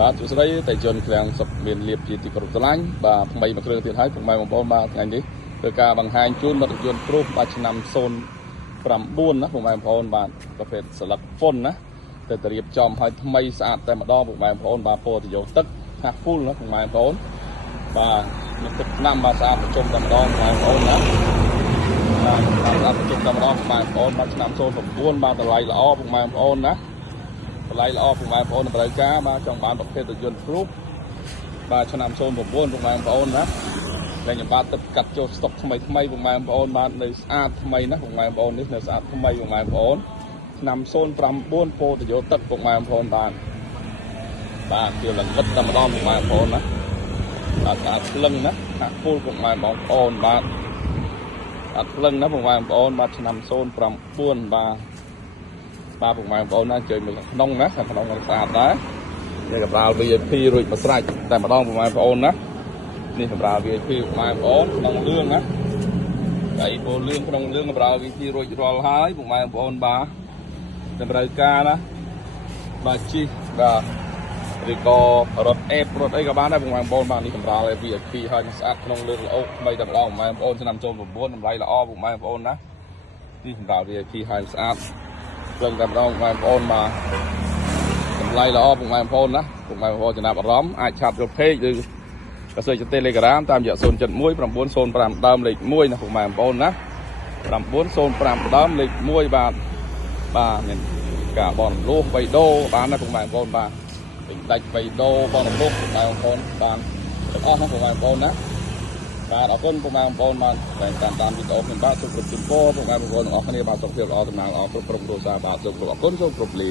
បាទសួស្តីតែជនក្រាំងសុខមានលៀបជាទីគោរពស្រឡាញ់បាទថ្មីមួយគ្រឿងទៀតហើយពុកម៉ែបងប្អូនបាទថ្ងៃនេះធ្វើការបង្ហាញជូនរថយន្តព្រុសបាទឆ្នាំ09ណាពុកម៉ែបងប្អូនបាទប្រភេទស្លឹកហ្វុនណាទៅរៀបចំឲ្យថ្មីស្អាតតែម្ដងពុកម៉ែបងប្អូនបាទពោតយោទឹកហាក់ហ្វុលណាពុកម៉ែបងប្អូនបាទមានទឹកថ្នាំបាទស្អាតប្រជុំតែម្ដងពុកម៉ែបងប្អូនណាបាទស្អាតប្រជុំតែម្ដងពុកម៉ែបងប្អូនបាទឆ្នាំ09បាទតម្លៃល្អពុកម៉ែបងប្អូនណាតម្លៃល្អពុកម៉ែបងប្អូនតម្រូវការបាទចង់បានប្រភេទរថយន្តព្រុសបាទឆ្នាំ09ពុកម៉ែបងប្អូនណាតែខ្ញុំបាទទឹកកាត់ចូលស្តុកថ្មីពុកម៉ែបងប្អូនបាទនៅស្អាតថ្មីណាពុកម៉ែបងប្អូននេះនៅស្អាតថ្មីពុកម៉ែបងប្អូនឆ្នាំ09ពោតយោទឹកពុកម៉ែបងប្អូនបាទជាលង្វិតតែម្ដងពុកម៉ែបងប្អូនណាបាទស្អាតភ្លឹងណាហាក់ហ្វុលពុកម៉ែបងប្អូនបាទស្អាតភ្លឹងណាពុកម៉ែបងប្អូនបាទឆ្នាំ09បាទពុកម៉ែបងប្អូនណាជួយមើលក្នុងណាខាងក្នុងស្អាតដែរនេះកម្រាល VIP រួចមកស្រេចតែម្ដងពុកម៉ែបងប្អូនណានេះកម្រាល VIP ពុកម៉ែបងប្អូនក្នុងលឿងណាដៃពោលឿងក្នុងលឿងកម្រាល VIP រួចរាល់ហើយពុកម៉ែបងប្អូនបាទតម្រូវការណាបាទជីបាទឬក៏រត់អេបរត់អីក៏បានដែរពុកម៉ែបងប្អូនបាទនេះកម្រាល VIP ហើយស្អាតក្នុងលឿងល្អថ្មីតែម្ដងពុកម៉ែបងប្អូនឆ្នាំ09តម្លៃល្អពុកម៉ែបងប្អូនណានេះកម្រាល VIP ហើយស្អាតព្រមតែម្ដងពុកម៉ែបងប្អូនបាទតម្លៃល្អពុកម៉ែបងប្អូនណាពុកម៉ែបងប្អូនចំណាប់អារម្មណ៍អាចឆាតចូល page ឬក៏សេចក្ដី Telegram តាមរយៈ071 905ដើមលេខ1ណាពុកម៉ែបងប្អូនណា905ដើមលេខ1បាទមានការបនលុះបៃដូបានណាពុកម៉ែបងប្អូនបាទពេញដាច់បៃដូបនលុះពុកម៉ែបងប្អូនបានទាំងអស់ណាពុកម៉ែបងប្អូនណាបាទអរគុណពុកម៉ែបងប្អូនបាទតាមវីដេអូខ្ញុំបាទសូមគោរពជូនពរពុកម៉ែបងប្អូនទាំងអស់គ្នាបាទសុខភាពល្អសំណាងល្អគ្រប់គ្រួសារបាទសូមគោរពអរគុណសូមគោរពលា